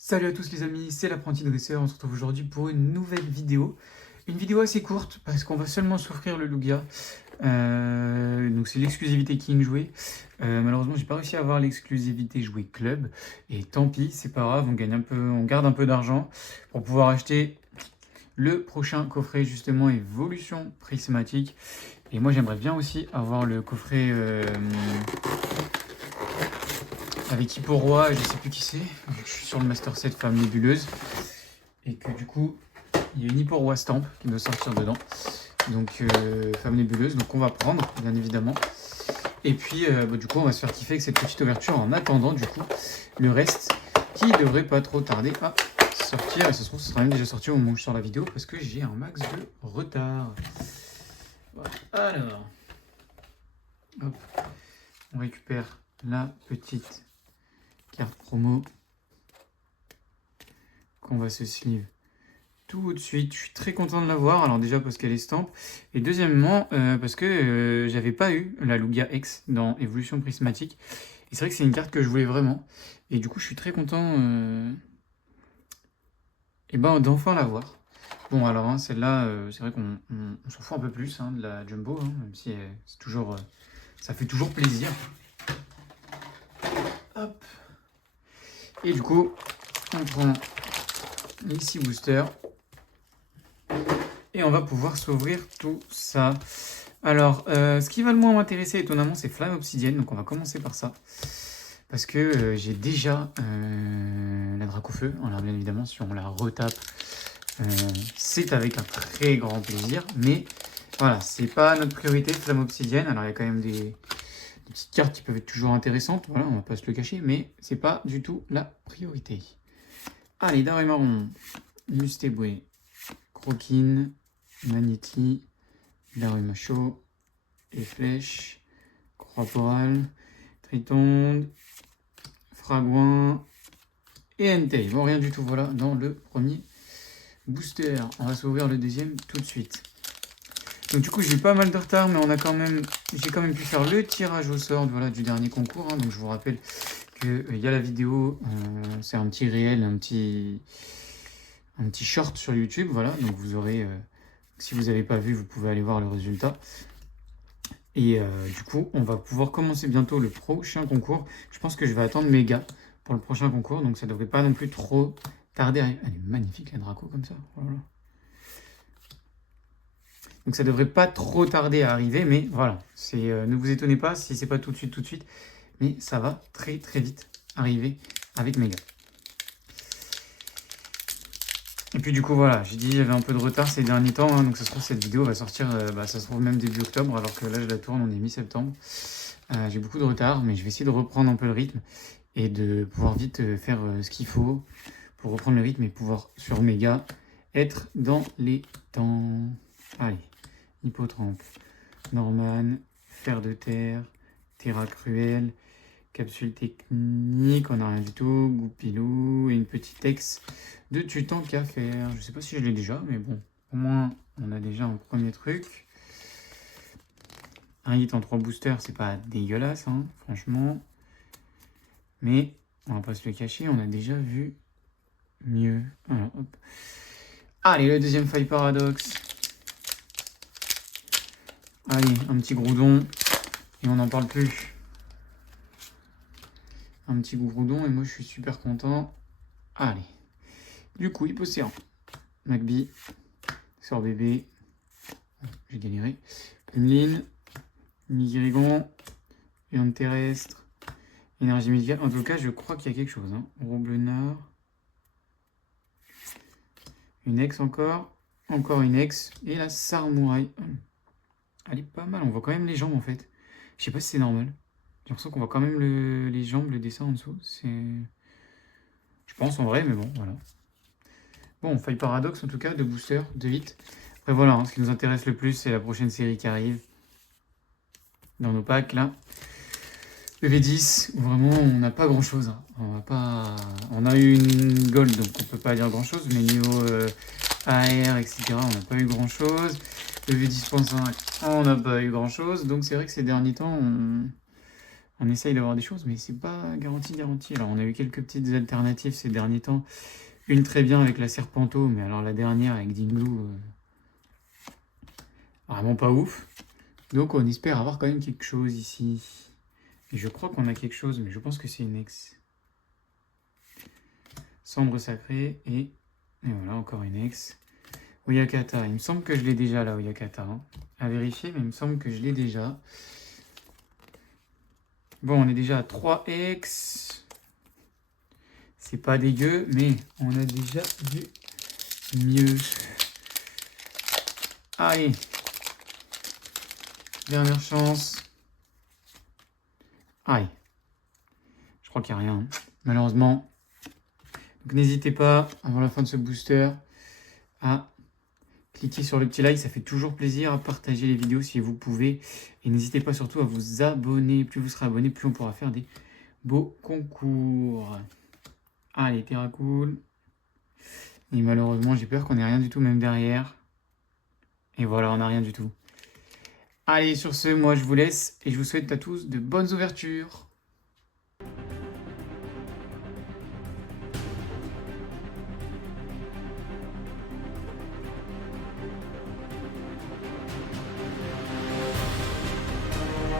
Salut à tous les amis, c'est l'apprenti dresseur. On se retrouve aujourd'hui pour une nouvelle vidéo. Une vidéo assez courte parce qu'on va seulement s'offrir le Lugia. Donc c'est l'exclusivité King joué. Malheureusement, j'ai pas réussi à avoir l'exclusivité joué club. Et tant pis, c'est pas grave, on garde un peu d'argent pour pouvoir acheter le prochain coffret justement évolution prismatique. Et moi j'aimerais bien aussi avoir le coffret avec Hippo Roi, je sais plus qui c'est, vu que je suis sur le Master 7 Femme Nébuleuse, et que du coup, il y a une Hippo Roi Stamp qui doit sortir dedans, donc Femme Nébuleuse, donc on va prendre, bien évidemment, et puis du coup, on va se faire kiffer avec cette petite ouverture en attendant, du coup, le reste, qui devrait pas trop tarder à sortir, et ça se trouve, ce sera même déjà sorti au moment où je sors la vidéo, parce que j'ai un max de retard. Voilà. Alors, hop, on récupère la petite carte promo qu'on va se sleeve tout de suite. Je suis très content de l'avoir. Alors déjà parce qu'elle est stamp. Et deuxièmement parce que j'avais pas eu la Lugia X dans Évolution Prismatique. Et c'est vrai que c'est une carte que je voulais vraiment. Et du coup je suis très content d'enfin l'avoir. Bon alors hein, celle-là, c'est vrai qu'on s'en fout un peu plus de la Jumbo. Même si c'est toujours, ça fait toujours plaisir. Hop. Et du coup, on prend les 6 boosters. Et on va pouvoir s'ouvrir tout ça. Alors, ce qui va le moins m'intéresser, étonnamment, c'est Flamme Obsidienne. Donc, on va commencer par ça. Parce que j'ai déjà la Dracofeu. Alors, bien évidemment, si on la retape, c'est avec un très grand plaisir. Mais voilà, c'est pas notre priorité, Flamme Obsidienne. Alors, il y a quand même des petites cartes qui peuvent être toujours intéressantes. Voilà, on va pas se le cacher. Mais c'est pas du tout la priorité. Allez, Daré Marron, Mustéboué, Croquine, Magnéti, Larumacho, et Flèche, Croix-Porale, Tritonde, Fragouin et Entei. Bon, rien du tout, voilà, dans le premier booster. On va s'ouvrir le deuxième tout de suite. Donc du coup, j'ai pas mal de retard, mais j'ai quand même pu faire le tirage au sort voilà, du dernier concours. Donc je vous rappelle qu'il y a la vidéo, c'est un petit réel, un petit short sur YouTube, voilà. Donc vous aurez, si vous n'avez pas vu, vous pouvez aller voir le résultat. Et du coup, on va pouvoir commencer bientôt le prochain concours. Je pense que je vais attendre Méga pour le prochain concours, donc ça devrait pas non plus trop tarder. Elle est magnifique la Draco comme ça. Voilà. Donc ça devrait pas trop tarder à arriver, mais voilà. Ne vous étonnez pas si c'est pas tout de suite, mais ça va très très vite arriver avec Méga. Et puis du coup voilà, j'ai dit j'avais un peu de retard ces derniers temps, donc ça se trouve cette vidéo va sortir, ça se trouve même début octobre, alors que là je la tourne, on est mi-septembre. J'ai beaucoup de retard, mais je vais essayer de reprendre un peu le rythme et de pouvoir vite faire ce qu'il faut pour reprendre le rythme et pouvoir sur Méga être dans les temps. Allez, Hippotrampe, Norman, Fer de terre, Terra Cruel, Capsule technique, on n'a rien du tout, Goupilou et une petite ex de Tutan qu'à faire. Je sais pas si je l'ai déjà, mais bon, au moins on a déjà un premier truc. Un hit en 3 boosters, c'est pas dégueulasse, franchement. Mais on va pas se le cacher, on a déjà vu mieux. Alors, hop. Allez, le deuxième faille paradoxe. Allez, un petit groudon. Et on n'en parle plus. Un petit groudon, et moi je suis super content. Allez. Du coup, Hypocéan. McBee. Sort bébé. J'ai galéré. Plumeline. Migrigon. Viande terrestre. Énergie médicale. En tout cas, je crois qu'il y a quelque chose. Roblenard. Une ex encore. Encore une ex. Et la Sarmouraï. Elle est pas mal. On voit quand même les jambes en fait. Je sais pas si c'est normal. J'ai l'impression qu'on voit quand même les jambes, le dessin en dessous. Je pense en vrai, mais bon, voilà. Bon, faille paradoxe en tout cas, de booster, de hit. Après voilà, ce qui nous intéresse le plus, c'est la prochaine série qui arrive. Dans nos packs là. EV10, où vraiment on n'a pas grand chose. On a eu une gold, donc on peut pas dire grand chose, mais niveau AR, etc., on n'a pas eu grand chose. EV10.5, on n'a pas eu grand chose. Donc c'est vrai que ces derniers temps, On essaye d'avoir des choses, mais c'est pas garanti. Alors, on a eu quelques petites alternatives ces derniers temps. Une très bien avec la Serpento, mais alors la dernière avec Dingloo, vraiment pas ouf. Donc, on espère avoir quand même quelque chose ici. Et je crois qu'on a quelque chose, mais je pense que c'est une ex. Sombre sacré et voilà, encore une ex. Oyakata, il me semble que je l'ai déjà là, Oyakata. Hein. À vérifier, mais il me semble que je l'ai déjà. Bon, on est déjà à 3 ex. C'est pas dégueu, mais on a déjà vu mieux. Allez. Dernière chance. Aïe. Je crois qu'il n'y a rien, malheureusement. Donc n'hésitez pas, avant la fin de ce booster, à cliquer sur le petit like. Ça fait toujours plaisir, à partager les vidéos si vous pouvez. Et n'hésitez pas surtout à vous abonner. Plus vous serez abonné, plus on pourra faire des beaux concours. Allez, Terra Cool. Et malheureusement, j'ai peur qu'on ait rien du tout, même derrière. Et voilà, on n'a rien du tout. Allez, sur ce, moi je vous laisse et je vous souhaite à tous de bonnes ouvertures.